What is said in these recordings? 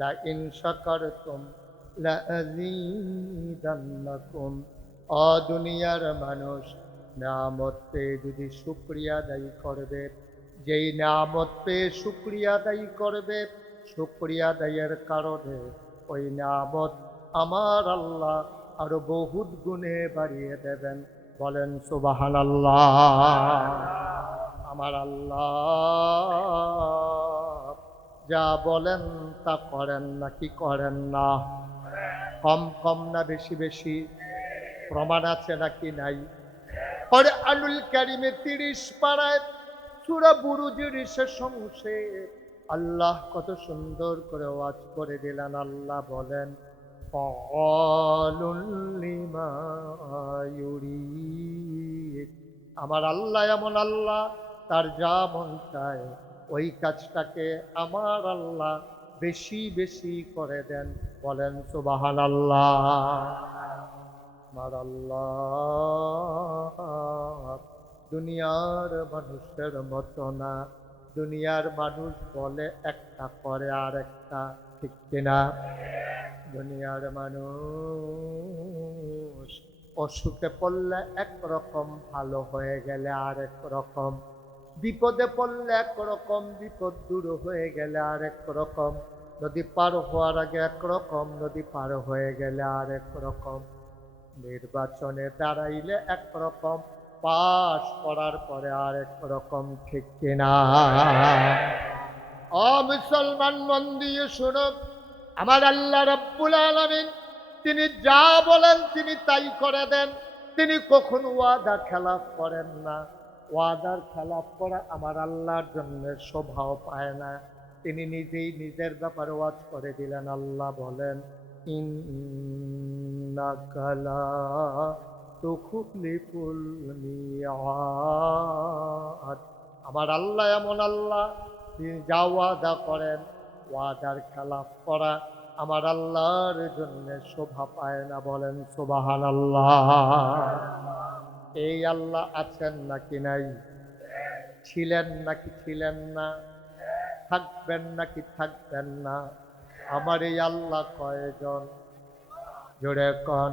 লা ইন শাকারতুম লা আযীদান্নাকুম। ও দুনিয়ার মানুষ, নিয়ামত পেয়ে যদি শুকরিয়া আদায় করবে, যেই নিয়ামত পেয়ে শুকরিয়া আদায় করবে, শুকরিয়া আদায়ের কারণে ওই নিয়ামত আমার আল্লাহ আরো বহুত গুণে বাড়িয়ে দেবেন। বলেন সুবহানাল্লাহ। আমার আল্লাহ যা বলেন তা করেন নাকি করেন না? কম কম না বেশি বেশি? প্রমাণ আছে নাকি নাই? কোরআনুল কারীমে ৩০ পারায় সূরা বুরুজের শেষ অংশে আল্লাহ কত সুন্দর করে ওয়াজ করে দিলেন। আল্লাহ বলেন, ফাআলুল লিমা ইউরিদ। আমার আল্লাহ এমন আল্লাহ, তার যা মন চায় ওই কাজটাকে আমার আল্লাহ বেশি বেশি করে দেন। বলেন সুবহানাল্লাহ। আমার আল্লাহ দুনিয়ার মানুষের মতো না। দুনিয়ার মানুষ বলে একটা, করে আর একটা, ঠিক কিনা? দুনিয়ার মানুষ অসুখে পড়লে একরকম, ভালো হয়ে গেলে আরেক রকম, বিপদে পড়লে একরকম, বিপদ দূর হয়ে গেলে আরেক রকম, নদী পার হওয়ার আগে একরকম, নদী পার হয়ে গেলে আরেক রকম, নির্বাচনে দাঁড়াইলে একরকম, পাশ করার পরে আরেক রকম, ঠিক কিনা? ও মুসলমান, মন দিয়ে শুনো, আমার আল্লাহ রাব্বুল আলামিন তিনি যা বলেন তিনি তাই করে দেন। তিনি কখনো ওয়াদা খেলাফ করেন না। ওয়াদার খেলাফ করা আমার আল্লাহর জন্য শোভাও পায় না। তিনি নিজেই নিজের ব্যাপারে ওয়াজ করে দিলেন। আল্লাহ বলেন, ইন্নাকা লা তুখলিফুল মিয়াদ। আমার আল্লাহ এমন আল্লাহ, তিনি যা ওয়াদা করেন, ওয়াদার খেলাফ করা আমার আল্লাহর জন্য শোভা পায় না। বলেন সুবহানাল্লাহ। এই আল্লাহ আছেন নাকি নাই? ছিলেন নাকি ছিলেন না? থাকবেন নাকি থাকবেন না? আমার এই আল্লাহ কয়জন? জোরে কন,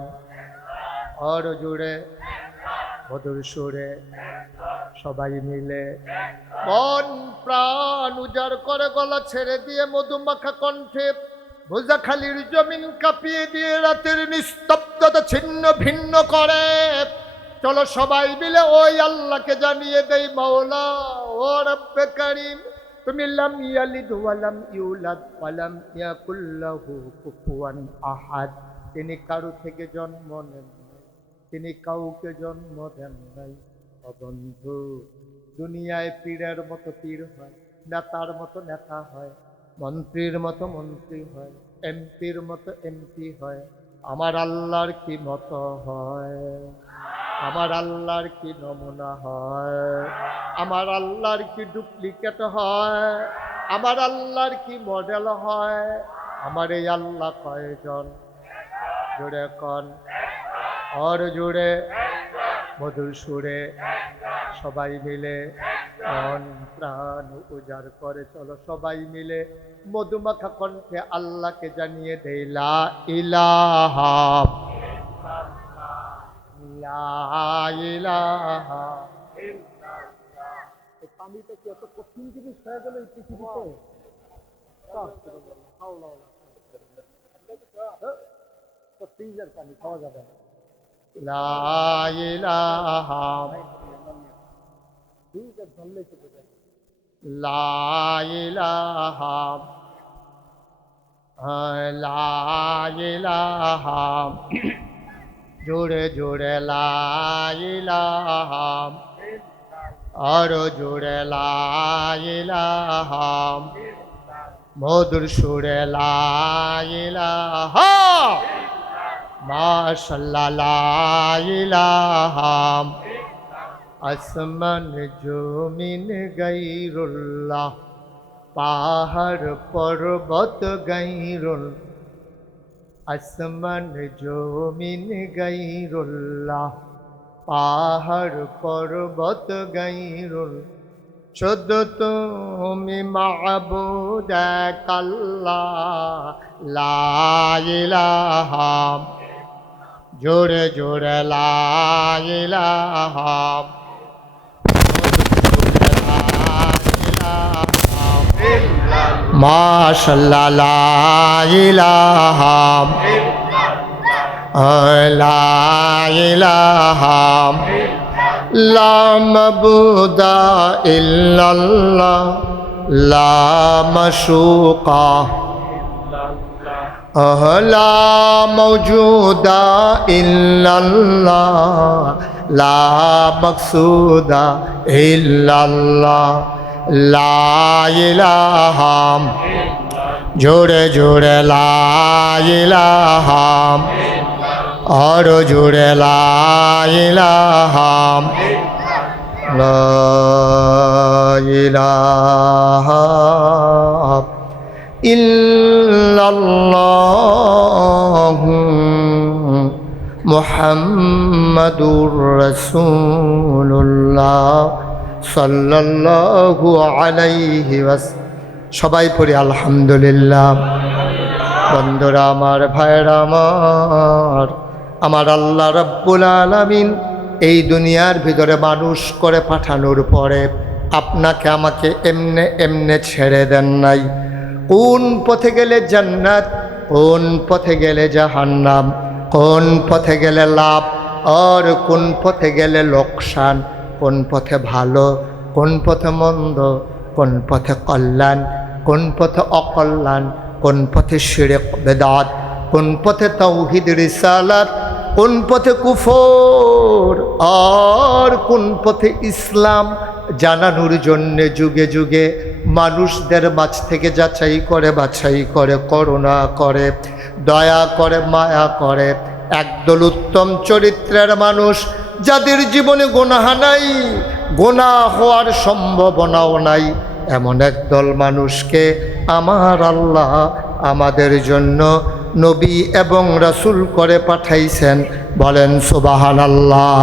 আর জোরে, মধুর সুরে সবাই মিলে মন প্রাণ উজাড় করে গলা ছেড়ে দিয়ে মধুমাখা কণ্ঠে ভোজাখালির জমিন কাঁপিয়ে দিয়ে রাতের নিস্তব্ধতা ছিন্ন ভিন্ন করে চলো সবাই মিলে ওই আল্লাহকে জানিয়ে দেই, মাওলা ও রব্বে কারীম, তুমি লাম ইয়ালিদ ওয়া লাম ইউলাদ ওয়া লাম ইয়াকুল লাহু কুফুয়ান আহাদ। তিনি কারো থেকে জন্ম নেন নাই, তিনি কাউকে জন্ম দেন নাই। ও বন্ধু, দুনিয়ায় পীরের মতো পীর হয়, নেতার মতো নেতা হয়, মন্ত্রীর মতো মন্ত্রী হয়, এমপির মতো এমপি হয়। আমার আল্লাহর কি মতো হয়? আমার আল্লাহর কি নমুনা হয়? আমার আল্লাহর কি ডুপ্লিকেট হয়? আমার আল্লাহর কি মডেল হয়? আমার এই আল্লাহ কয়জন? জোরে কন, আর জোরে, মধুর সুরে সবাই মিলে মন প্রাণ উজাড় করে চলো সবাই মিলে মধুমাখা কণ্ঠে আল্লাহকে জানিয়ে দেই, লা ইলাহা, লা ইলাহা। এই পানিটা কি এত কঠিন জিনিস হয়ে গেল এই পৃথিবীতে? ফ্রিজের পানি খাওয়া যাবে না। লা ইলাহা, লা ইলাহা, লা ইলাহা, জোরে জোরে লা ইলাহা, আরো জোরে লা ইলাহা, মধুর সুরে লা ইলাহা, মাশাআল্লাহ লা ইলাহা। আসমান জমিন গায়রুল্লাহ, পাহাড় পর্বত গায়রুল, আসমান জমিন গায়রুল্লাহ, পাহাড় পর্বত গায়রুল, শুধু তুমি মাবুদ এক আল্লাহ, লা ইলাহা, জোরে জোরে লা ইলাহা, মাশাআল্লাহ লা ইলাহা, লা ইলাহা, লা মাবুদা ইল্লাল্লাহ, লা মাশুকা, লা মওজুদা ইল্লাল্লাহ, লা মাকসুদা ইল্লাল্লাহ, লা ইলাহা, জোরে জোরে লা ইলাহা, আর জোরে লা ইলাহা, লা ইলাহা ইল্লাল্লাহু মুহাম্মাদুর রাসূলুল্লাহ সাল্লাল্লাহু আলাইহি ওয়াসাল্লাম। সবাই পড়ি আলহামদুলিল্লাহ। বন্ধুরা আমার, ভাইরা আমার আল্লাহ রাব্বুল আলামিন এই দুনিয়ার ভিতরে মানুষ করে পাঠানোর পরে আপনাকে আমাকে এমনে এমনে ছেড়ে দেন নাই। কোন পথে গেলে জান্নাত, কোন পথে গেলে জাহান্নাম, কোন পথে গেলে লাভ আর কোন পথে গেলে লোকসান, কোন পথে ভালো, কোন পথে মন্দ, কোন পথে কল্যাণ, কোন পথে অকল্যাণ, কোন পথে শিরক বেদাত, কোন পথে তাওহীদ রিসালাত, কোন পথে কুফর আর কোন পথে ইসলাম জানানোর জন্য যুগে যুগে মানুষদের মাঝ থেকে যাচাই করে বাছাই করে, করুণা করে, দয়া করে, মায়া করে একদল উত্তম চরিত্রের মানুষ, যাদের জীবনে গুনাহ নাই, গুনাহ হওয়ার সম্ভাবনাও নাই, এমন একদল মানুষকে আমার আল্লাহ আমাদের জন্য নবী এবং রাসূল করে পাঠাইছেন। বলেন সুবহানাল্লাহ।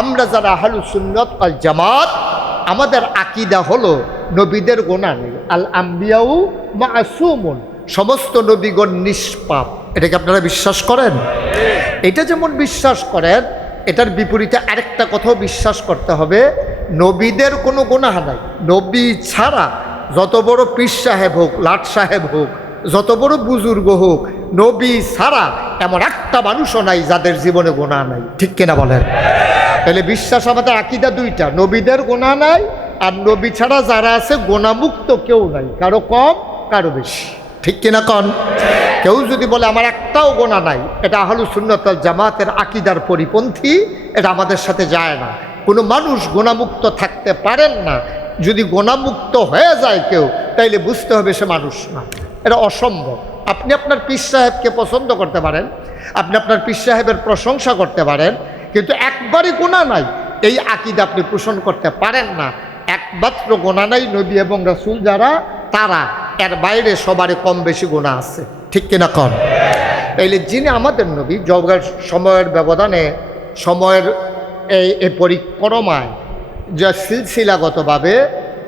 আমরা যারা আহলুস সুন্নাত ওয়াল জামাত, আমাদের আকীদা হলো নবীদের গুনাহ নেই। আল আম্বিয়াউ মাসুমুন, সমস্ত নবীগণ নিষ্পাপ। এটাকে আপনারা বিশ্বাস করেন? এটা যেমন বিশ্বাস করেন, এটার বিপরীতে আরেকটা কথাও বিশ্বাস করতে হবে, নবীদের কোনো গুনাহ নাই। নবী ছাড়া যত বড় পীর সাহেব হোক, লাট সাহেব হোক, যত বড় বুজুর্গ হোক, নবী ছাড়া এমন একটা মানুষও নাই যাদের জীবনে গুনাহ নাই। ঠিক কিনা বলেন? তাহলে বিশ্বাস আমাদের আকীদা দুইটা, নবীদের গুনাহ নাই আর নবী ছাড়া যারা আছে গুনাহমুক্ত কেউ নাই, কারো কম কারো বেশি। ঠিক কিনা কন? কেউ যদি বলে আমার একটাও গুনাহ নাই, এটা আহলুস সুন্নাত ওয়াল জামাতের আকীদার পরিপন্থী, এটা আমাদের সাথে যায় না। কোনো মানুষ গুনাহমুক্ত থাকতে পারেন না। যদি গুনাহমুক্ত হয়ে যায় কেউ, তাইলে বুঝতে হবে সে মানুষ না, এটা অসম্ভব। আপনি আপনার পীর সাহেবকে পছন্দ করতে পারেন, আপনি আপনার পীর সাহেবের প্রশংসা করতে পারেন, কিন্তু একবারই গুনাহ নাই এই আকীদা আপনি পোষণ করতে পারেন না। একমাত্র গুনাহ নাই নবী এবং রাসূল যারা, তারা, এর বাইরে সবারই কম বেশি গুনাহ আছে। ঠিক কিনা কন? তাইলে যিনি আমাদের নবী, জগের সময়ের ব্যবধানে, সময়ের এই পরিক্রমায়, যা সিলসিলাগতভাবে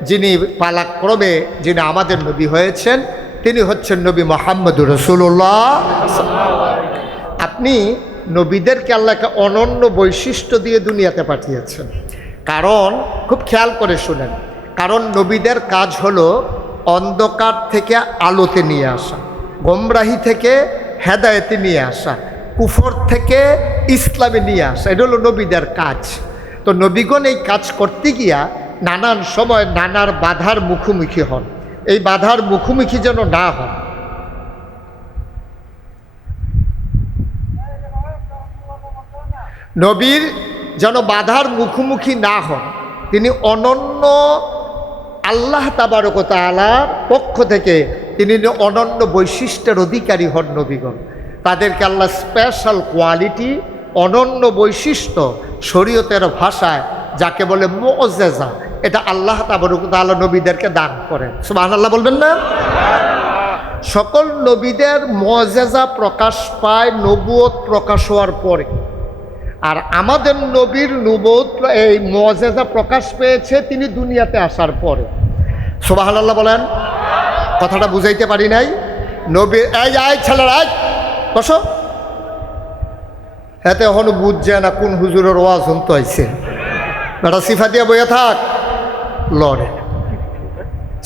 যিনি পালাক্রমে যিনি আমাদের নবী হয়েছেন, তিনি হচ্ছেন নবী মুহাম্মদুর রাসূলুল্লাহ। আপনি নবীদেরকে আল্লাহকে অনন্য বৈশিষ্ট্য দিয়ে দুনিয়াতে পাঠিয়েছেন। কারণ খুব খেয়াল করে শুনেন, কারণ নবীদের কাজ হলো অন্ধকার থেকে আলোতে নিয়ে আসা, গোমরাহি থেকে হেদায়েতে নিয়ে আসা, কুফর থেকে ইসলামে নিয়ে আসা, এটা হলো নবীদের কাজ। তো নবীগণ এই কাজ করতে গিয়া নানান সময় নানার বাধার মুখোমুখি হন। এই বাধার মুখোমুখি যেন না হন, নবীর যেন বাধার মুখোমুখি না হন, তিনি অনন্য আল্লাহ তাবারক ওয়া তাআলার পক্ষ থেকে তিনি অনন্য বৈশিষ্ট্যের অধিকারী হন। নবীগণ, তাদেরকে আল্লাহ স্পেশাল কোয়ালিটি, অনন্য বৈশিষ্ট্য, শরীয়তের ভাষায় যাকে বলে মুআজ্জাজা, এটা আল্লাহ তাবারক ওয়া তাআলা নবীদেরকে দান করেন। সুবহানাল্লাহ বলবেন না? সকল নবীদের মুআজ্জাজা প্রকাশ পায় নবুয়ত প্রকাশ হওয়ার পরে। আর আমাদের নবীর নবুয়ত এই মুআজিজা প্রকাশ পেয়েছে তিনি দুনিয়াতে আসার পরে। সুবহানাল্লাহ বলেন। কথাটা বুঝাইতে পারি নাই? নবী এই ছেলেরা বসো, এতে এখনো বুঝছে না কোন হুজুরের ওয়াজ শুনতে হয়েছে। বেটা সিফা দিয়ে বইয়া থাক, লড়ে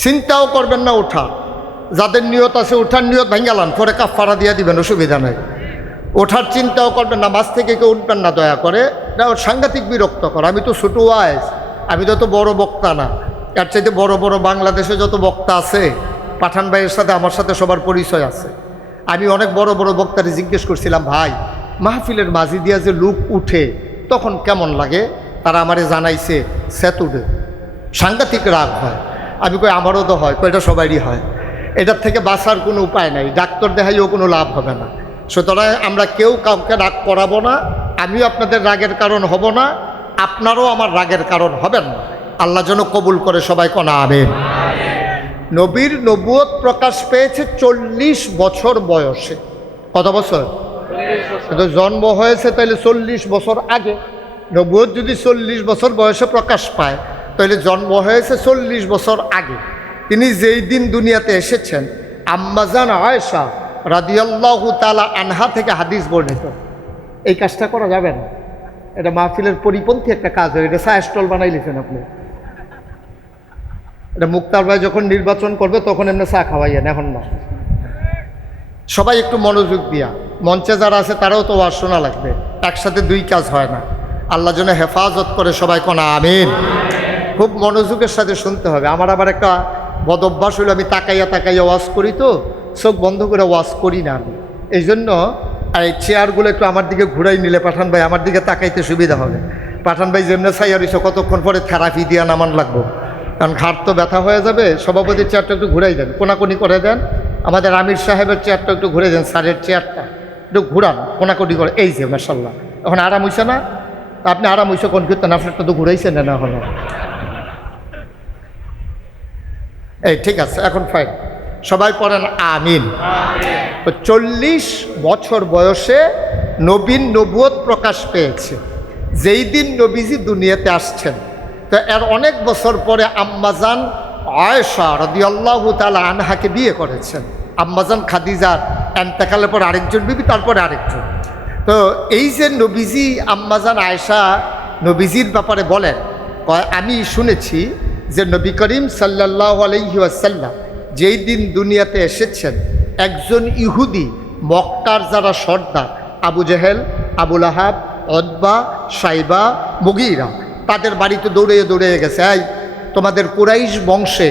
চিন্তাও করবেন না ওঠা। যাদের নিয়ত আছে ওঠার নিয়ত ভাঙ্গালান, পরে কাফারা দিয়ে দিবেন, অসুবিধা নাই। ওঠার চিন্তাও করবেন না, মাছ থেকে কেউ উঠবেন না দয়া করে, এটা সাংঘাতিক বিরক্ত কর। আমি তো ছোটো ওয়াইজ, আমি তো বড় বক্তা না। এর চাইতে বড় বড় বাংলাদেশে যত বক্তা আছে, পাঠান ভাইয়ের সাথে আমার সাথে সবার পরিচয় আছে। আমি অনেক বড় বড় বক্তারে জিজ্ঞেস করছিলাম, ভাই মাহফিলের মাঝি দিয়া যে লোক উঠে তখন কেমন লাগে? তারা আমারে জানাইছে সেতুডে সাংঘাতিক রাগ হয়। আমি কই আমারও তো হয়, কয়টা সবারই হয়। এটার থেকে বাঁচার কোনো উপায় নাই, ডাক্তার দেখাইও কোনো লাভ হবে না। সুতরাং আমরা কেউ কাউকে রাগ করাবো না, আমিও আপনাদের রাগের কারণ হব না, আপনারাও আমার রাগের কারণ হবেন না। আল্লাহ যেন কবুল করে, সবাই কোনা আমিন। নবীর নবুয়ত প্রকাশ পেয়েছে 40 বছর বয়সে। কত বছর? কিন্তু জন্ম হয়েছে তাহলে 40 বছর আগে। নবুয়ত যদি 40 বছর বয়সে প্রকাশ পায়, তাহলে জন্ম হয়েছে 40 বছর আগে। তিনি যেই দিন দুনিয়াতে এসেছেন, আম্মাজান আয়েশা রাদিয়াল্লাহু তাআলা আনহা থেকে হাদিস বর্ণিত। এই কাজটা করা যাবে না, এটা মাহফিলের পরিপন্থী একটা কাজ হয়। এটা চা স্টল বানাই লিখেন আপনি। এটা মুক্তার ভাই যখন নির্বাচন করবে তখন এমনি চা খাওয়াইয়েন, এখন না। সবাই একটু মনোযোগ দিয়া, মঞ্চে যারা আছে তারাও তো ওয়াজ শোনা লাগবে, একসাথে দুই কাজ হয় না। আল্লাহ যেন হেফাজত করে, সবাই কোনা আমিন। খুব মনোযোগের সাথে শুনতে হবে। আমার আবার একটা বদ অভ্যাস হলো, আমি তাকাইয়া তাকাইয়া ওয়াজ করি, তো চোখ বন্ধ করে ওয়াজ করি না আমি। এই জন্য এই চেয়ারগুলো একটু আমার দিকে ঘুরাই নিলে পাঠান ভাই আমার দিকে তাকাইতে সুবিধা হবে। পাঠান ভাই যেমনি চাই আর কতক্ষণ পরে থেরাপি দিয়া নামান লাগবো, কারণ ঘাট তো ব্যথা হয়ে যাবে। সভাপতির চেয়ারটা একটু ঘুরাই দেন, কোনাকুনি করে দেন। আমাদের আমির সাহেবের চেয়ারটা একটু ঘুরে দেন, স্যারের চেয়ারটা একটু ঘুরান, কোনাকুনি করে। এই যে মাশাল্লাহ, এখন আরাম হইছে না? আপনি আরাম হইছে কোন কীর্তন, আপনারটা তো ঘুরাইছেন না হলো। এই ঠিক আছে, এখন ফাইন, সবাই পড়েন আমিন। 40 বছর বয়সে নবীন নবুয়ত প্রকাশ পেয়েছে, যেই দিন নবীজি দুনিয়াতে আসছেন। তো এর অনেক বছর পরে আম্মাজান আয়েশা রাদিয়াল্লাহু তাআলা আনহাকে বিয়ে করেছেন। আম্মাজান খাদিজার এন্তেকালের পর আরেকজন বিবি, তারপরে আরেকজন। তো এই যে নবীজি, আম্মাজান আয়েশা নবীজির ব্যাপারে বলেন, আমি শুনেছি যে নবী করিম সাল্লাল্লাহু আলাইহি ওয়াসাল্লাম যেই দিন দুনিয়াতে এসেছেন, একজন ইহুদি মক্কার যারা সর্দার, আবু জেহেল, আবুল আহাব, উতবা, সাইবা, মুগীরা, তাদের বাড়িতে দৌড়িয়ে দৌড়িয়ে গেছে, এই তোমাদের কুরাইশ বংশে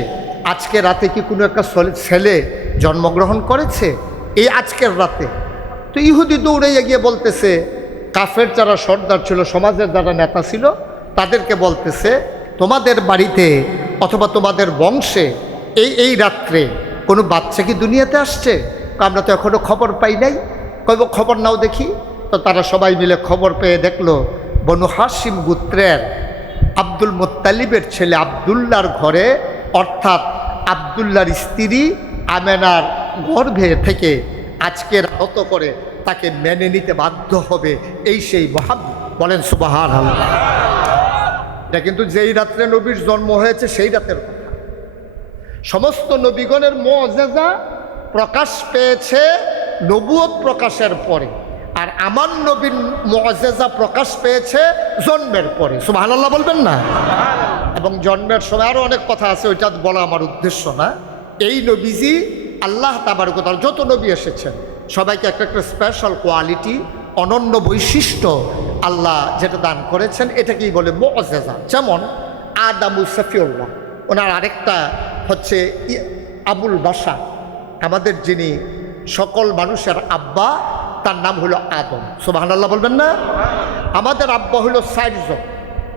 আজকে রাতে কি কোনো একটা ছেলে জন্মগ্রহণ করেছে এই আজকের রাতে? তো ইহুদি দৌড়াইয়া গিয়ে বলতেছে, কাফের যারা সর্দার ছিল, সমাজের যারা নেতা ছিল, তাদেরকে বলতেছে, তোমাদের বাড়িতে অথবা তোমাদের বংশে এই রাত্রে কোনো বাচ্চা কি দুনিয়াতে আসছে? আমরা তো এখনও খবর পাই নাই। কইব খবর নাও দেখি। তো তারা সবাই মিলে খবর পেয়ে দেখলো, বনু হাশিম গোত্রের আব্দুল মুত্তালিবের ছেলে আবদুল্লাহর ঘরে, অর্থাৎ আবদুল্লাহর স্ত্রী আমেনার গর্ভে থেকে আজকের আহত করে তাকে মেনে নিতে বাধ্য হবে, এই সেই মহাব্বত। বলেন সুবহানাল্লাহ। এটা কিন্তু যেই রাত্রে নবীর জন্ম হয়েছে সেই রাতের কথা। সমস্ত নবীগণের মুআজিজা প্রকাশ পেয়েছে নবুয়ত প্রকাশের পরে, আর আমার নবীর মুআজিজা প্রকাশ পেয়েছে জন্মের পরে। সুবহানাল্লাহ বলবেন না? এবং জন্মের সময় আরও অনেক কথা আছে, ওইটা বলা আমার উদ্দেশ্য না। এই নবীজি আল্লাহ তাবারক ওয়া তাআলা যত নবী এসেছেন সবাইকে একটা একটা স্পেশাল কোয়ালিটি, অনন্য বৈশিষ্ট্য আল্লাহ যেটা দান করেছেন, এটাকেই বলে মুআজিজা। যেমন আদামু সফিউল্লাহ, ওনার আরেকটা হচ্ছে আবুল বাশার, আমাদের যিনি সকল মানুষের আব্বা, তার নাম হলো আদম। সুবহানাল্লাহ বলবেন না? আমাদের আব্বা হলো 60 জন,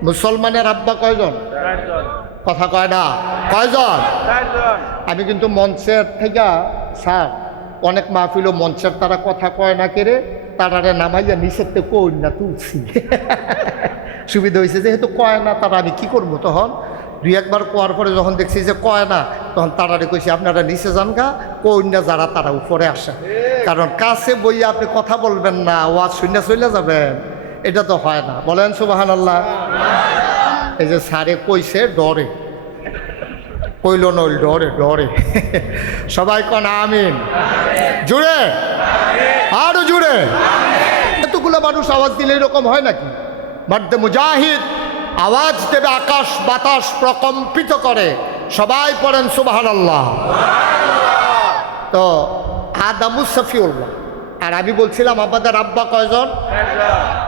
মুসলমানের আব্বা কয়জন? কথা কয় না, কয়জন? আমি কিন্তু মঞ্চের থেকে স্যার অনেক মাহফিল মঞ্চের তারা কথা কয় না কেড়ে, তারারে নামাইয়া নিচের থেকে কই না তুলছি। সুবিধা হয়েছে, যেহেতু কয় না তারা, আমি কি করবো? তখন 2-1বার কোয়ার পরে যখন দেখছি যে কয় না, তখন তারারে কইছি আপনারা নিচে যান গা, কই না যারা তারা উপরে আসে। কারণ কাছে বইয়া আপনি কথা বলবেন না, ওয়াজ শূন্য চলে যাবেন। এটা তো হয় না, বলেন সুবহানাল্লাহ। এই যে স্যারে কইছে ডরে, কইল নইল ডরে ডরে। সবাই কন আমিন, জুড়ে আরো জুড়ে। এতগুলো মানুষ আওয়াজ দিলে এরকম হয় নাকি? মর্দে মুজাহিদ আওয়াজ দেবে, আকাশ বাতাস প্রকম্পিত করে। সবাই পড়েন সুবহানাল্লাহ। তো আদামুস সফিউল্লাহ, আর আমি বলছিলাম আপনাদের আব্বা কয়জন?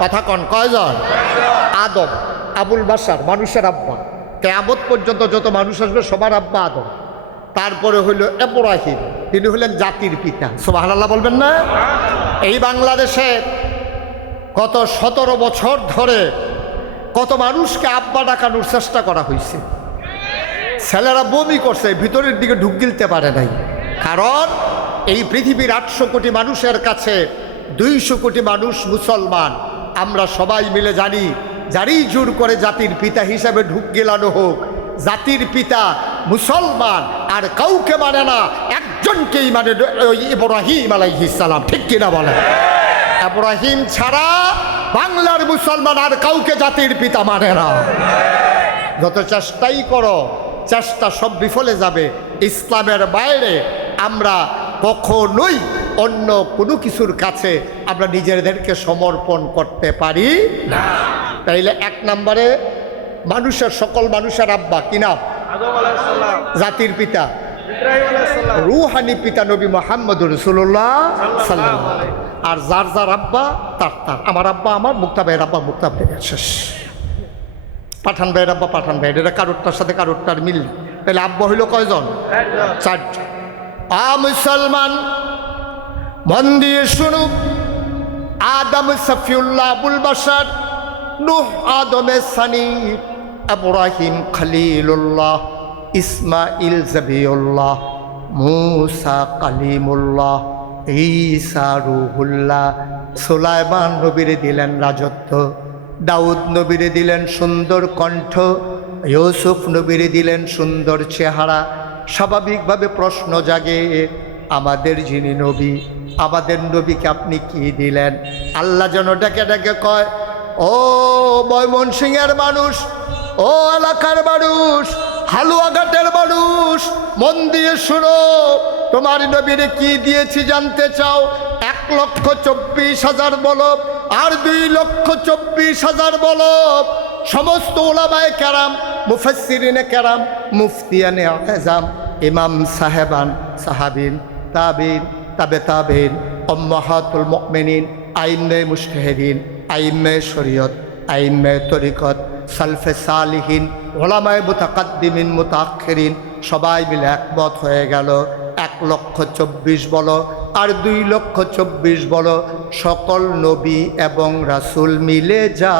কথা কন কয়জন? আদম, আবুল বাশার, মানুষের আব্বা। কিয়ামত পর্যন্ত যত মানুষ আসবে সবার আব্বা আদম। তারপরে হইল ইব্রাহিম, তিনি হলেন জাতির পিতা। সুবহানাল্লাহ বলবেন না? এই বাংলাদেশে গত 17 বছর ধরে কত মানুষকে আব্বা ডাকানোর চেষ্টা করা হয়েছে। ছেলেরা বমি করছে, ভিতরের দিকে ঢুক গিলতে পারে নাই। কারণ এই পৃথিবীর 800 কোটি মানুষের কাছে 200 কোটি মানুষ মুসলমান। আমরা সবাই মিলে জানি, যারই জোর করে জাতির পিতা হিসাবে ঢুক গেলানো হোক, জাতির পিতা মুসলমান আর কাউকে মানে না, একজনকেই মানে, ওই ইব্রাহিম আলাইহিস সালাম। ঠিক কিনা বলে? ইব্রাহিম ছাড়া বাংলার মুসলমান আর কাউকে জাতির পিতা মানে না। যত চেষ্টাই করো, চেষ্টা সব বিফলে যাবে। ইসলামের বাইরে আমরা কখনোই অন্য কোনো কিছুর কাছে আমরা নিজেদেরকে সমর্পণ করতে পারি না। তাইলে 1 নম্বরে মানুষের, সকল মানুষের আব্বা কি নাম? জাতির পিতা, রুহানি পিতা নবী মুহাম্মদুর রাসূলুল্লাহ সাল্লাল্লাহু আলাইহি। আর যার যার আব্বা তার তার। আমার আব্বা আমার, মুক্তা ভাইয়ের আব্বা মুক্তা ভাইয়ের, শেষ। পাঠান ভাইয়ের আব্বা পাঠান ভাইয়ের, এটা কারোরটার সাথে কারোরটার মিল। তাহলে আব্বা হইল কয়জন? 4 জন। মুসলমান মন দিয়ে শুনুক, আদম সফিউল্লাহ আবুল বাশার, নূহ আদমে সানি, ইব্রাহিম খলিলুল্লাহ, ইসমাইল জবিউল্লাহ, মুসা কালিমুল্লাহ, ঈসা রুহুল্লাহ। সুলাইমান নবীরে দিলেন রাজত্ব, দাউদ নবীরে দিলেন সুন্দর কণ্ঠ, ইউসুফ নবীরে দিলেন সুন্দর চেহারা। স্বাভাবিকভাবে প্রশ্ন জাগে, আমাদের যিনি নবী, আমাদের নবীকে আপনি কি দিলেন? আল্লাহ যেন ডেকে ডেকে কয়, ও ময়মনসিংহের মানুষ, ও এলাকার মানুষ, হালুয়াঘাটের মানুষ, মন দিয়ে শুনো, তোমার নবীরে কি দিয়েছি জানতে চাও? 1,24,000 বলব আর 2,24,000 বলব। সমস্ত উলামায়ে কেরাম, মুফাসসিরিনে কেরাম, মুফতিয়ানে আযম, ইমাম সাহেবান, সাহাবিন, তাবিন, তাবে তাবিন, উম্মাহাতুল মুমিনিন, আইম্মে মুজতাহিদিন, আইম্মে শরীয়ত, আইম্মে তরিকত, সালফে সালিহিন, উলামায়ে মুতাকাদ্দিমিন, মুতাআখিরিন, সবাই মিলে একমত হয়ে গেল 1,24,000 বলো আর 2,24,000 বলো, সকল নবী এবং রাসূল মিলে যা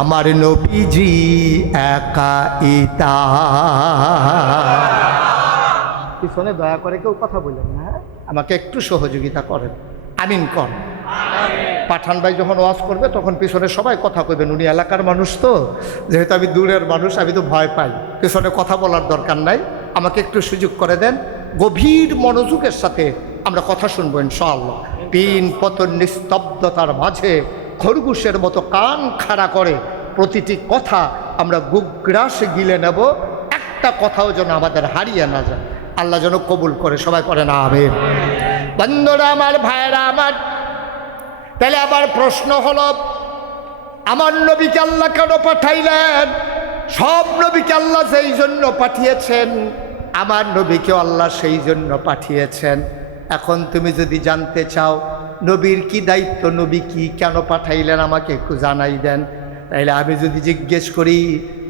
আমার নবীজি একাইতা। পিছনে দয়া করে কেউ কথা বললেন না, আমাকে একটু সহযোগিতা করেন। আমিন কর। পাঠান ভাই যখন ওয়াজ করবে তখন পিছনে সবাই কথা কইবেন। উনি এলাকার মানুষ তো, যেহেতু আমি দূরের মানুষ, আমি তো ভয় পাই, পিছনে কথা বলার দরকার নাই। আমাকে একটু সুযোগ করে দেন, গভীর মনোযোগের সাথে আমরা কথা শুনবো ইনশাআল্লাহ। পিন পতন নিস্তব্ধতার মাঝে খরগোশের মতো কান খাড়া করে প্রতিটি কথা আমরা গুগ্রাসে গিলে নেব, একটা কথাও যেন আমাদের হারিয়ে না যায়। আল্লাহ যেন কবুল করে, সবাই করে না আমিন। বন্ধুরা আমার, ভাইরা আমার, তাহলে আবার প্রশ্ন হলো, আমার নবীকে আল্লাহ কেন পাঠাইলেন? সব নবীকে আল্লাহ সেই জন্য পাঠিয়েছেন, আমার নবীকেও আল্লাহ সেই জন্য পাঠিয়েছেন। এখন তুমি যদি জানতে চাও নবীর কি দায়িত্ব, নবী কি কেন পাঠাইলেন, আমাকে একটু জানাই দেন। তাইলে আমি যদি জিজ্ঞেস করি,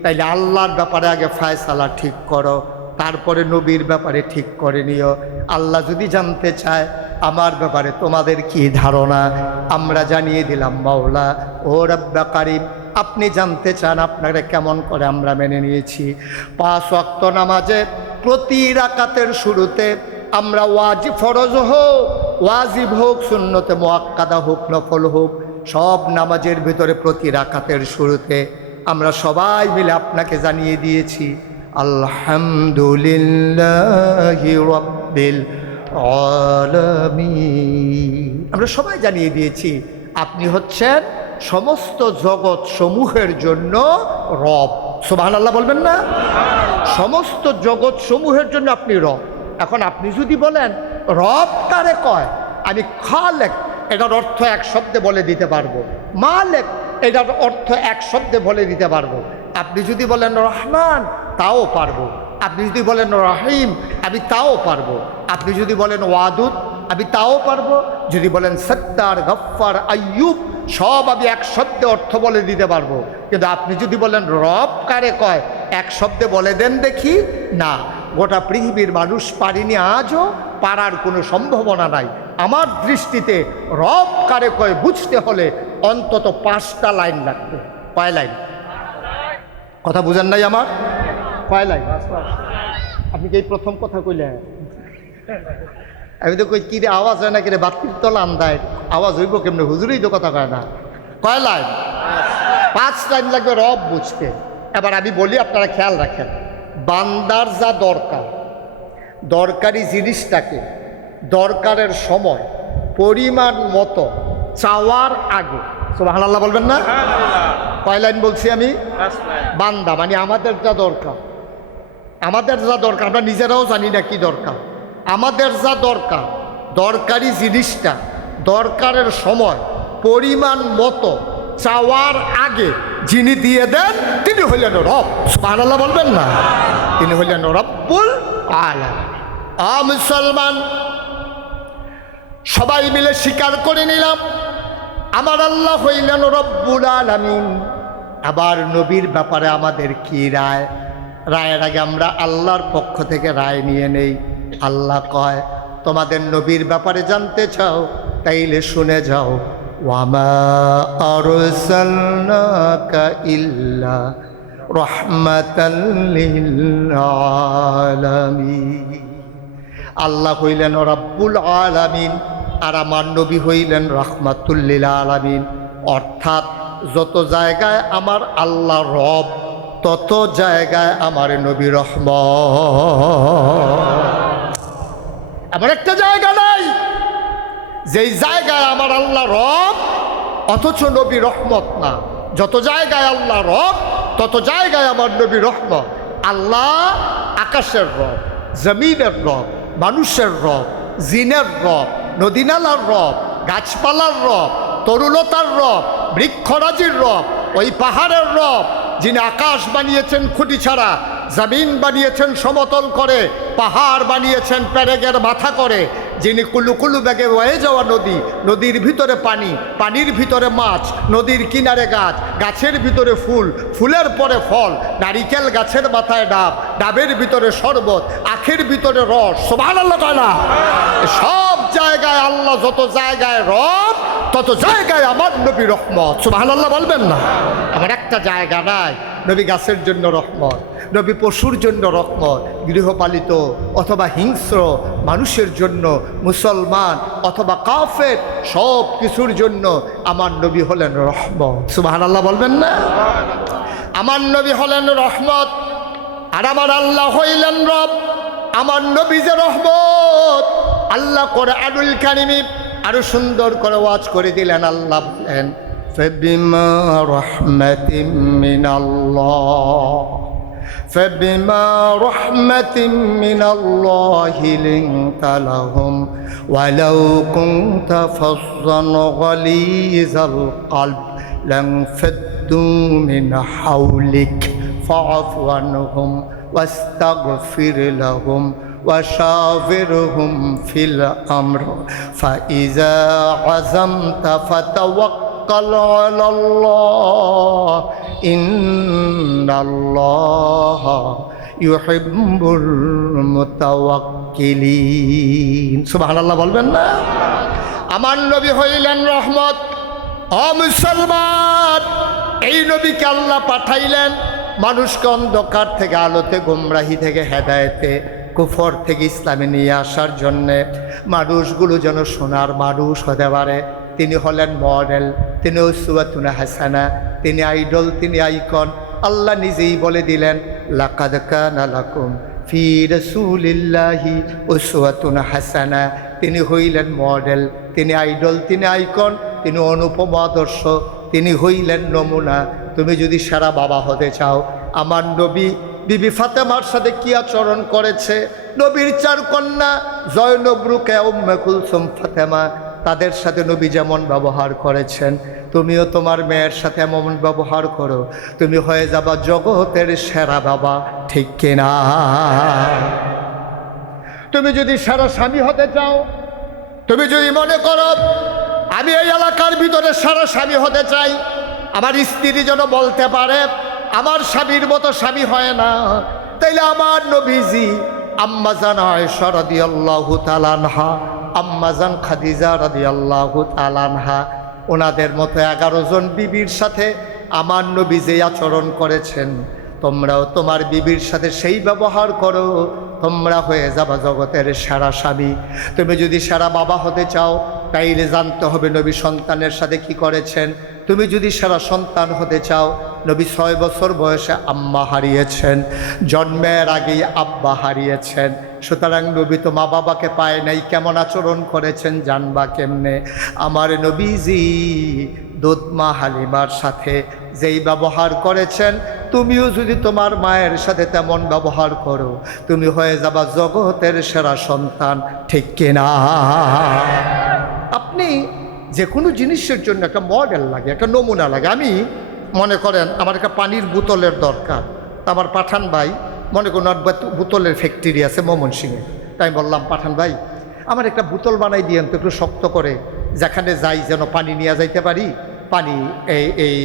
তাইলে আল্লাহর ব্যাপারে আগে ফায়সালা ঠিক করো, তারপরে নবীর ব্যাপারে ঠিক করে নিও। আল্লাহ যদি জানতে চায় আমার ব্যাপারে তোমাদের কি ধারণা, আমরা জানিয়ে দিলাম মাওলা ও রব্বা কারীম, আপনি জানতে চান আপনারা কেমন করে আমরা মেনে নিয়েছি। 5 ওয়াক্ত নামাজে প্রতি রাকাতের শুরুতে আমরা ওয়াজিব, ফরজ হোক, ওয়াজিব হোক, সুন্নতে মুআক্কাদা হোক, নফল হোক, সব নামাজের ভিতরে প্রতি রাকাতের শুরুতে আমরা সবাই মিলে আপনাকে জানিয়ে দিয়েছি আলহামদুলিল্লাহি রাব্বিল আলামিন। আমরা সবাই জানিয়ে দিয়েছি আপনি হচ্ছেন সমস্ত জগৎ সমূহের জন্য রব। সুবহানাল্লাহ বলবেন না? সমস্ত জগৎ সমূহের জন্য আপনি রব। এখন আপনি যদি বলেন রব কারে কয়, আমি খালেক এটার অর্থ এক শব্দে বলে দিতে পারবো, মালেক এটার অর্থ এক শব্দে বলে দিতে পারবো। আপনি যদি বলেন রহমান, তাও পারবো। আপনি যদি বলেন রহিম, আমি তাও পারবো। আপনি যদি বলেন ওয়াদুদ, আমি তাও পারবো। যদি বলেন সত্তার, গফফার, আইয়ুব, সব আমি এক শব্দে অর্থ বলে দিতে পারবো। কিন্তু আপনি যদি বলেন রব কারে কয়, এক শব্দে বলে দেন দেখি, না, গোটা পৃথিবীর মানুষ পারিনি, আজও পারার কোনো সম্ভাবনা নাই। আমার দৃষ্টিতে রব কারে কয় বুঝতে হলে অন্তত 5টা লাইন লাগবে। কয় লাইন? কথা বুঝেন নাই আমার? কয় লাইন? আপনি কি এই প্রথম কথা কইলেন? আমি তো কই কি রে, আওয়াজ হয় না কি রে, বাতির তলা আন্দায় আওয়াজ হইব কেমনে? হুজুরই তো কথা কয় না। কয় লাইন? 5 লাইন লাগবে রব বুঝতে। এবার আমি বলি, আপনারা খেয়াল রাখেন। বান্দার যা দরকার, দরকারি জিনিসটাকে দরকারের সময় পরিমাণ মতো চাওয়ার আগে, সুবহানাল্লাহ বলবেন না? কয় লাইন বলছি আমি? বান্দা মানে আমাদের যা দরকার, আমাদের যা দরকার আমরা নিজেরাও জানি না কি দরকার। আমাদের যা দরকার, দরকারি জিনিসটা দরকারের সময় পরিমাণ মতো চাওয়ার আগে যিনি দিয়ে দেন তিনি হইলেন রব। সুবহানাল্লাহ বলবেন না? তিনি হইলেন রব্বুল আলামিন। মুসলমান সবাই মিলে স্বীকার করে নিলাম আমার আল্লাহ হইলেন রব্বুল আলামিন। আবার নবীর ব্যাপারে আমাদের কি রায়? রায়ের আগে আমরা আল্লাহর পক্ষ থেকে রায় নিয়ে নেই। আল্লাহ কয়, তোমাদের নবীর ব্যাপারে জানতে চাও তাইলে শুনে যাও, ওয়ামা আরসালনাকা ইল্লা রাহমাতাল লিল আলামিন। আল্লাহ হইলেন রব্বুল আলামিন আর আমার নবী হইলেন রাহমাতুল লিল আলামিন। অর্থাৎ যত জায়গায় আমার আল্লাহ রব, তত জায়গায় আমার নবী রহমত। এমন একটা জায়গা নাই যেই জায়গায় আমার আল্লাহ রব অথচ নবী রহমত না। যত জায়গায় আল্লাহ রব, তত জায়গায় আমার নবী রহমত। আল্লাহ আকাশের রব, জমিনের রব, মানুষের রব, জিনের রব, নদীনালার রব, গাছপালার রব, তরুলতার রব, বৃক্ষরাজির রব, ওই পাহাড়ের রব যিনি আকাশ বানিয়েছেন খুঁটি ছাড়া, জমিন বানিয়েছেন সমতল করে, পাহাড় বানিয়েছেন পেরেকের মাথা করে, যিনি কুলুকুলু বেগে বয়ে যাওয়া নদী, নদীর ভিতরে পানি, পানির ভিতরে মাছ, নদীর কিনারে গাছ, গাছের ভিতরে ফুল, ফুলের পরে ফল, নারিকেল গাছের মাথায় ডাব, ডাবের ভিতরে শরবত, আখের ভিতরে রস। সুবহানাল্লাহ তাআলা। সব জায়গায় আল্লাহ, যত জায়গায় রব তত জায়গায় আমার নবী রহমত। সুবহানাল্লাহ বলবেন না? আমার একটা জায়গা নাই নবী গাছের জন্য রহমত, নবী পশুর জন্য রহমত, গৃহপালিত অথবা হিংস্র মানুষের জন্য, মুসলমান অথবা কাফের, সব কিছুর জন্য আমার নবী হলেন রহমত। সুবহানাল্লাহ বলবেন না? আমার নবী হলেন রহমত আর আমার আল্লাহ হইলেন রব। আমার নবী যে রহমত, আল্লাহ কোরআনুল কারীমে আরো সুন্দর করে ওয়াজ করে দিলেন। আল্লাহ বলেন, فبما رحمة من الله فبما رحمة من الله لنت لهم ولو كنت فظا غليظ القلب لانفضوا من حولك فاعف عنهم واستغفر لهم وشاورهم في الأمر فإذا عزمت فتوكل على الله إن الله يحب المتوكلين। সুবহানাল্লাহ বলবেন না? আমার নবী হইলেন রহমত। মুসলমান, এই নবীকে আল্লাহ পাঠাইলেন মানুষকে অন্ধকার থেকে আলোতে, গুমরাহি থেকে হেদায়েতে, কুফর থেকে ইসলামে নিয়ে আসার জন্যে, মানুষগুলো যেন সোনার মানুষ হতে পারে। তিনি হলেন মডেল, তিনি উসওয়াতুন হাসানা, তিনি আইডল, তিনি আইকন। আল্লাহ নিজেই বলে দিলেন, লাকাদ কানা লাকুম ফি রাসূলিল্লাহি উসওয়াতুন হাসানা। তিনি হইলেন মডেল, তিনি আইডল, তিনি আইকন, তিনি অনুপম আদর্শ। তিনি হইলেন নমুনা। তুমি যদি সেরা বাবা হতে চাও, আমার নবী বিবি ফাতেমার সাথে কি আচরণ করেছে, নবীর 4 কন্যা জয়নব, রুকায়া, উম্মে কুলসুম, ফাতেমা, তাদের সাথে নবী যেমন ব্যবহার করেছেন, তুমিও তোমার মেয়ের সাথে এমন ব্যবহার করো, তুমি হয়ে যাবা জগতের সেরা বাবা, ঠিক কিনা? তুমি যদি সেরা স্বামী হতে চাও, তুমি যদি মনে করো আমি এই এলাকার ভিতরে সেরা স্বামী হতে চাই, আমার স্ত্রী যেন বলতে পারে আমার স্বামীর মতো স্বামী হয় না, তাইলে আমার নবীজি আম্মাজান আয়েশা রাদিয়াল্লাহু তাআলা আনহা, আম্মাজান খাদিজা রাদিয়াল্লাহু তাআলা আনহা, ওনাদের মতো 11 জন বিবির সাথে আমার নবী যে আচরণ করেছেন, তোমরাও তোমার বিবির সাথে সেই ব্যবহার করো, তোমরা হয়ে যাবা জগতের সেরা স্বামী। তুমি যদি সেরা বাবা হতে চাও, তাইলে জানতে হবে নবী সন্তানের সাথে কি করেছেন। তুমি যদি সেরা সন্তান হতে চাও, নবী 6 বছর বয়সে আম্মা হারিয়েছেন, জন্মের আগেই আব্বা হারিয়েছেন। সুতরাং নবী তো মা বাবাকে পায় নাই, কেমন আচরণ করেছেন জানবা কেমনে? আমার নবীজি দুধ মা হালিমার সাথে যেই ব্যবহার করেছেন, তুমিও যদি তোমার মায়ের সাথে তেমন ব্যবহার করো, তুমি হয়ে যাবা জগতের সেরা সন্তান, ঠিক কিনা? আপনি যে কোনো জিনিসের জন্য একটা মডেল লাগে, একটা নমুনা লাগে। আমি মনে করেন আমার একটা পানির বোতলের দরকার, তা আমার পাঠান ভাই মনে করুন বোতলের ফ্যাক্টরি আছে ময়মনসিংহে, তাই বললাম পাঠান ভাই আমার একটা বোতল বানাই দিয়েন তো একটু শক্ত করে, যেখানে যাই যেন পানি নিয়ে যাইতে পারি। পানি এই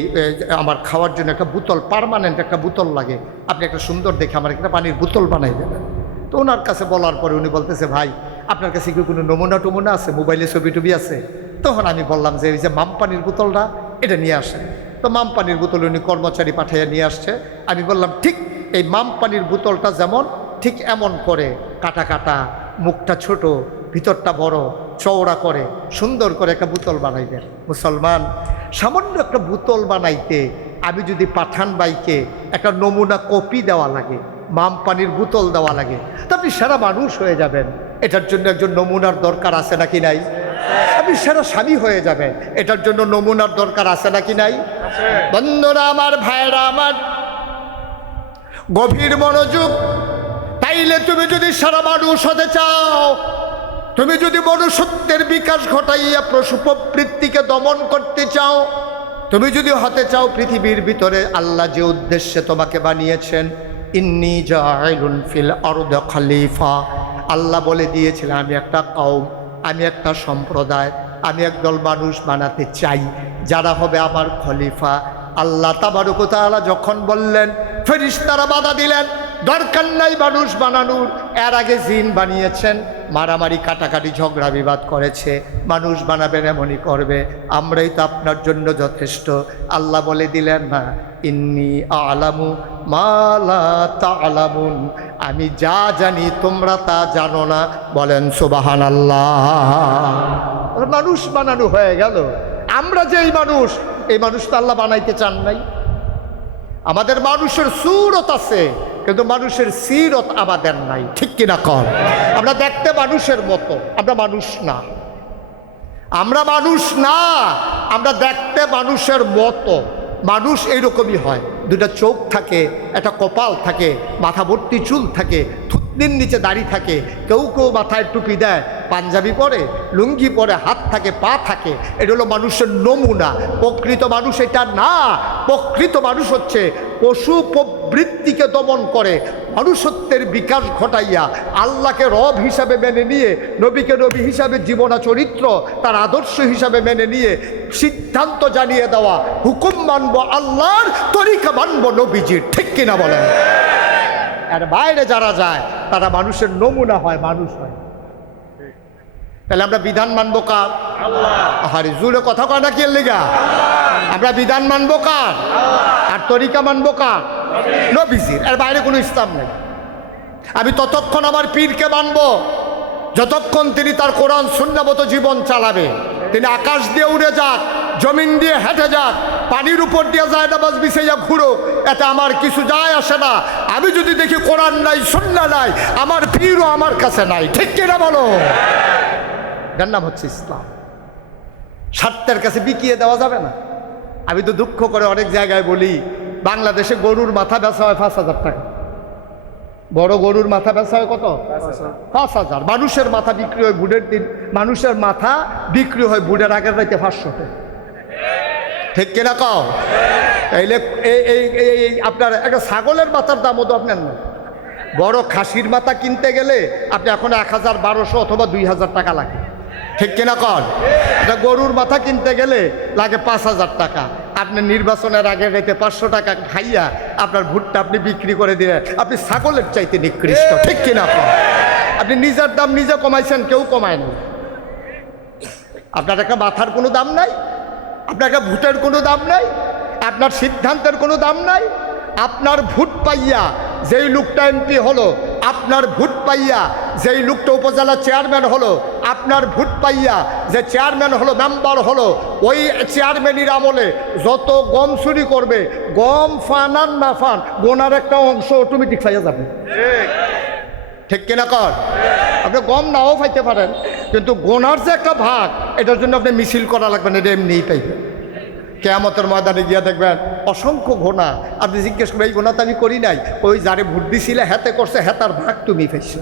আমার খাওয়ার জন্য একটা বোতল, পার্মানেন্ট একটা বোতল লাগে, আপনি একটা সুন্দর দেখে আমার একটা পানির বোতল বানাই দেবেন। তো ওনার কাছে বলার পরে উনি বলতেছে ভাই আপনার কাছে কি কোনো নমুনা আছে, মোবাইলে ছবি টবি আছে? তখন আমি বললাম যে এই যে মাম পানির বোতলটা এটা নিয়ে আসেন। তো মাম পানির বোতল উনি কর্মচারী পাঠাইয়া নিয়ে আসছে। আমি বললাম ঠিক এই মাম পানির বোতলটা যেমন ঠিক এমন করে কাটা কাটা, মুখটা ছোট, ভিতরটা বড়, চওড়া করে সুন্দর করে একটা বোতল বানাইবেন। মুসলমান, সামান্য একটা বোতল বানাইতে আমি যদি পাঠান ভাইকে একটা নমুনা কপি দেওয়া লাগে, মাম পানির বোতল দেওয়া লাগে, তো আপনি সারা মানুষ হয়ে যাবেন। এটার জন্য একজন নমুনার দরকার আছে নাকি নাই? আপনি সারা স্বামী হয়ে যাবেন, এটার জন্য নমুনার দরকার আছে নাকি নাই? বন্ধুরা আমার, ভাইরা আমার, গভীর মনোযোগ। তাইলে তুমি যদি সারা মানুষ হতে চাও, তুমি যদি মনুষ্যত্বের বিকাশ ঘটাইয়া পশু প্রবৃত্তিকে দমন করতে চাও, তুমি যদি হতে চাও পৃথিবীর ভিতরে আল্লাহ যে উদ্দেশ্যে তোমাকে বানিয়েছেন, ইন্নী জাইলুন ফিল আরদি খলিফা, আল্লাহ বলে দিয়েছিলেন আমি একটা কওম, আমি একটা সম্প্রদায়, আমি একদল মানুষ বানাতে চাই যারা হবে আমার খলিফা। আল্লাহ তাবারক ওয়া তাআলা যখন বললেন, ফেরেশতারা বাধা দিলেন, দরকার নাই মানুষ বানানোর, এর আগে জিন বানিয়েছেন, মারামারি কাটাকাটি ঝগড়া বিবাদ করেছে, মানুষ বানাবেন এমনই করবে, আমরাই তো আপনার জন্য যথেষ্ট। আল্লাহ বলে দিলেন না, ইন্নী আ'লামু মা লা তা'লামুন, আমি যা জানি তোমরা তা জানো না। বলেন সুবহানাল্লাহ। মানুষ বানানো হয়ে গেল। আমরা যে এই মানুষ তো আল্লাহ বানাইতে চান নাই। আমাদের মানুষের সুরত আছে, কিন্তু মানুষের সিরত আমাদের নাই, ঠিক কিনা কর? আমরা দেখতে মানুষের মতো, আমরা মানুষ না। আমরা মানুষ না, আমরা দেখতে মানুষের মতো। মানুষ এইরকমই হয়, দুটা চোখ থাকে, একটা কপাল থাকে, মাথা ভর্তি চুল থাকে, থুতনির নিচে দাড়ি থাকে, কেউ কেউ মাথায় টুপি দেয়, পাঞ্জাবি পরে, লুঙ্গি পরে, হাত থাকে, পা থাকে। এটা হলো মানুষের নমুনা। প্রকৃত মানুষ এটা না। প্রকৃত মানুষ হচ্ছে পশু প্রবৃত্তিকে দমন করে মনুষ্যত্বের বিকাশ ঘটাইয়া আল্লাহকে রব হিসাবে মেনে নিয়ে, নবীকে নবী হিসাবে জীবনা চরিত্র তার আদর্শ হিসাবে মেনে নিয়ে সিদ্ধান্ত জানিয়ে দেওয়া, হুকুম মানব আল্লাহর, তরিকা মানব নবীজির, ঠিক কিনা বলেন? আর বাইরে যারা যায় তারা মানুষের নমুনা হয়, মানুষ হয়। তাহলে আমরা বিধান মানবো কার? আল্লাহ। আরে জুড়ে কথা কয় না কি এর লিগা? আমরা বিধান মানবো কার? আর তরিকা মানবো কার? নবীজির। এর বাইরে কোনো ইসলাম নেই। আমি ততক্ষণ আমার পীরকে মানবো যতক্ষণ তিনি তার কোরআন সুন্নাহ মতো জীবন চালাবে। তিনি আকাশ দিয়ে উড়ে যাক, জমিন দিয়ে হেঁটে যাক, পানির উপর দিয়ে যায় নামাজ বিছাইয়া ঘুরুক, এতে আমার কিছু যায় আসে না। আমি যদি দেখি কোরআন নাই, সুন্নাহ নাই, আমার পীরও আমার কাছে নাই, ঠিক কিনা বলো? এর নাম হচ্ছে ইসলাম। স্বার্থের কাছে বিকিয়ে দেওয়া যাবে না। আমি তো দুঃখ করে অনেক জায়গায় বলি, বাংলাদেশে গরুর মাথা বেচা হয় 5,000 টাকা। বড় গরুর মাথা বেচা হয় কত? 5,000। মানুষের মাথা বিক্রি হয় বুটের দিন, মানুষের মাথা বিক্রি হয় বুটের আগের রাইতে 500 টাকা। ঠিক কিনা কও? এইলে এই আপনার একটা ছাগলের মাথার দামও তো আপনার না। বড় খাসির মাথা কিনতে গেলে আপনি এখন 1,000, 1,200 অথবা 2,000 টাকা লাগে। ঠিক কিনা কন? এটা গরুর মাথা কিনতে গেলে লাগে 5,000 টাকা। আপনি নির্বাচনের আগে রেখে 500 টাকা খাইয়া আপনার ভুট্টা আপনি বিক্রি করে দিলেন, আপনি ছাগলের চাইতে নিকৃষ্ট। ঠিক কিনা কন? আপনি নিজের দাম নিজে কমাইছেন, কেউ কমায় না। আপনার একটা মাথার কোনো দাম নাই, আপনার একটা ভোটের কোনো দাম নাই, আপনার সিদ্ধান্তের কোনো দাম নাই। আপনার ভোট পাইয়া যেই লোকটা এমপি হলো, আপনার ভোট পাইয়া যেই লোকটা উপজেলা চেয়ারম্যান হলো, আপনার ভোট পাইয়া যে চেয়ারম্যান হলো, মেম্বার হলো, ওই চেয়ারম্যানের আমলে যত গম চুরি করবে, গম ফান আর না ফান গোনার একটা অংশ অটোমেটিক পাইয়া যাবে। ঠিক কিনা কর? আপনি গম নাও পাইতে পারেন, কিন্তু গোনার যে একটা ভাগ, এটার জন্য আপনি মিছিল করা লাগবে না, এটা এমনিই পাইবেন। কিয়ামতের ময়দানে গিয়া দেখবেন অসংখ্য গোনা। আপনি জিজ্ঞেস করবেন এই গোনা তো আমি করি নাই, ওই যারে ভোট দিছিলে হেতে করছে, হেতার ভাগ তুমি পাইছো।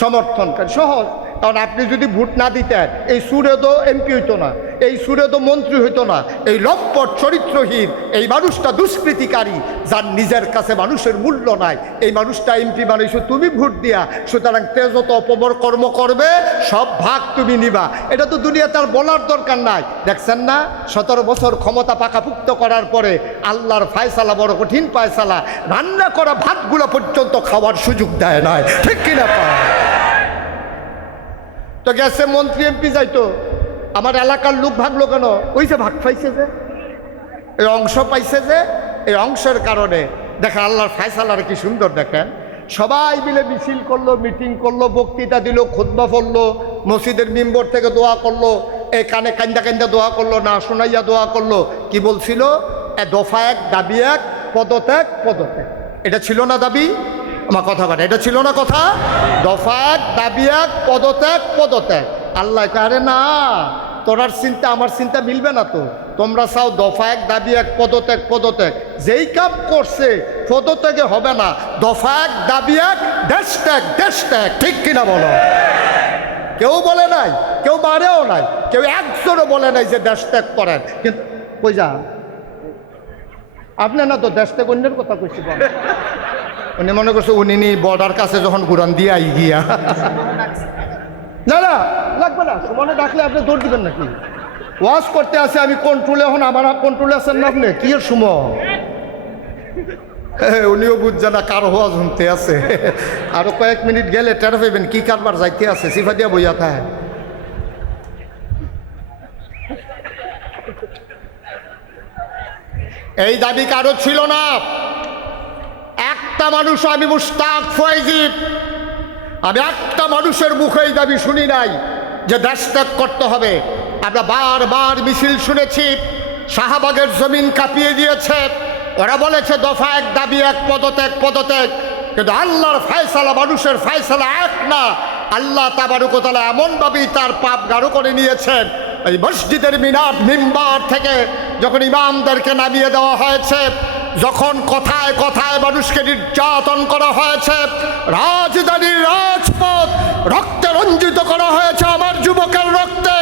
সমর্থনকারী সহজ, কারণ আপনি যদি ভোট না দিতেন এই সুরে তো এমপি হইতো না, এই সুরে তো মন্ত্রী হইতো না। এই লম্পট চরিত্রহীন এই মানুষটা দুষ্কৃতিকারী, যার নিজের কাছে মানুষের মূল্য নাই, এই মানুষটা এমপি বানাইছো তুমি ভোট দিয়া। সুতরাং তে যত অপবর কর্ম করবে সব ভাগ তুমি নিবা। এটা তো দুনিয়া তার বলার দরকার নাই। দেখছেন না, 17 বছর ক্ষমতা পাকাপুক্ত করার পরে আল্লাহর ফায়সালা বড় কঠিন ফায়সালা, রান্না করা ভাতগুলো পর্যন্ত খাওয়ার সুযোগ দেয় নাই। ঠিক কিনা পায়? তো গেছে মন্ত্রী এমপি যাইতো, আমার এলাকার লোক ভাগলো কেন? ওই যে ভাগ পাইছে, যে এই অংশ পাইছে, যে এই অংশের কারণে দেখেন আল্লাহর ফায়সালার কি সুন্দর। দেখেন সবাই মিলে মিছিল করলো, মিটিং করলো, বক্তৃতা দিল, খুতবা পড়লো, মসজিদের মিম্বর থেকে দোয়া করলো, এই কানে কান্দা কান্দা দোয়া করলো, না শোনাইয়া দোয়া করলো। কি বলছিল? দফা 1 দাবি 1 পদত্যাগ পদত্যাগ। এটা ছিল না দাবি? আমার কথা বলে, এটা ছিল না কথা? দফা 1 দাবি 1 পদত্যাগ পদত্যাগ। আল্লাহ আরে না, তোরার চিন্তা আমার চিন্তা মিলবে না তো। তোমরা চাও দফা 1 দাবি 1 পদত্যাগ পদত্যাগ, যেই কাম করছে পদত্যাগে হবে না। দফা 1 দাবি 1 দেশ ত্যাগ দেশ ত্যাগ। ঠিক কিনা বলো? কেউ বলে নাই, কেউ মারেও নাই, কেউ একজনও বলে নাই যে দেশ ত্যাগ করেন। কিন্তু কই যা আপনি না তো দেশ ত্যাগ অন্যের কথা কইছি। উনি মনে করছে উনি বর্ডার কাছে যখন ঘুরান দিয়ে আই গিয়া। না না লাগবে না, মনে ডাকলে আপনি দৌড় দিবেন নাকি? ওয়াজ করতে আসে আমি কন্ট্রোলে, এখন আমার কন্ট্রোলে আছেন না আপনি? কি এর সময়? উনিও বুঝছে না কারো ওয়াজ শুনতে আছে। আরো কয়েক মিনিট গেলে টের পাইবেন কি কারবার যাইতে আছে। সিফা দিয়া বইয়া থাকে। এই দাবি কারো ছিল না। একটা মানুষ, আমি মুশতাক ফয়জি, আমি একটা মানুষের মুখে এই দাবি শুনি নাই যে দেশ ত্যাগ করতে হবে। আমরা বারবার মিছিল শুনেছি, শাহবাগের জমিন কাঁপিয়ে দিয়েছে। ওরা বলেছে দফা 1 দাবি 1 পদত্যাগ পদত্যাগ। কিন্তু আল্লাহর ফায়সালা, মানুষের ফায়সালা এক না। আল্লাহ তাবারক ওয়া তাআলা এমনভাবেই তার পাপ গাঢ় করে নিয়েছেন। এই মসজিদের মিম্বার থেকে যখন ইমামদেরকে নামিয়ে দেওয়া হয়েছে, যখন কথায় কথায় মানুষকে নির্যাতন করা হয়েছে, রাজধানীর রাজপথ রক্তে রঞ্জিত করা হয়েছে আমার যুবকের রক্তে,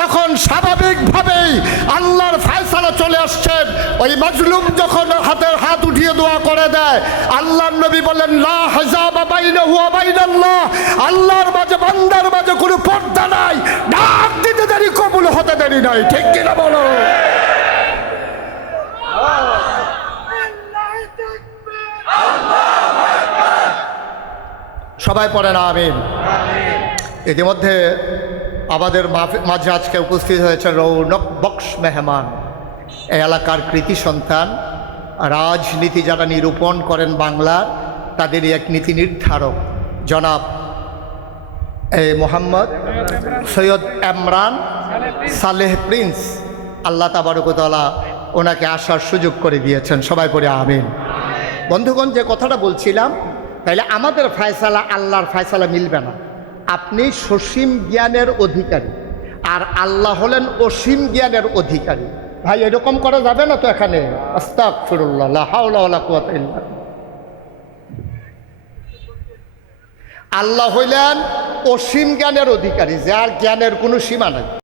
তখন স্বাভাবিকভাবেই আল্লাহর ফায়সালা চলে আসছেন। ওই মাজলুম যখন হাতের হাত উঠিয়ে দোয়া করে দেয়, আল্লাহর নবী বলেন লা হিজাবা বাইনাহু ওয়া বাইনাল্লাহ, আল্লাহর মাঝে বান্দার মাঝে কোনো পর্দা নাই। ডাক দিতে দেরি, কবুল হতে দেরি নাই। ঠিক কিনা বলো? সবাই পড়েন আমিন। ইতিমধ্যে আমাদের মাঝে আজকে উপস্থিত হয়েছে রৌনক বক্স মেহমান, এই এলাকার কৃতি সন্তান, রাজনীতি যারা নিরূপণ করেন বাংলার, তাদেরই এক নীতি নির্ধারক জনাব মোহাম্মদ সৈয়দ ইমরান সালেহ প্রিন্স। আল্লাহ তাবারক ওয়া তাআলা ওনাকে আসার সুযোগ করে দিয়েছেন। সবাই পড়ে আমিন। বন্ধুগণ, যে কথাটা বলছিলাম, তাইলে আমাদের ফায়সালা আল্লাহর ফায়সালা মিলবে না। আপনি সসীম জ্ঞানের অধিকারী, আর আল্লাহ হলেন অসীম জ্ঞানের অধিকারী। ভাই এরকম করা যাবে না তো এখানে? আস্তাগফিরুল্লাহ, লা হাওলা ওয়ালা কুওয়াতা ইল্লা বিল্লাহ। আল্লাহ হইলেন অসীম জ্ঞানের অধিকারী, যার জ্ঞানের কোনো সীমা নাই।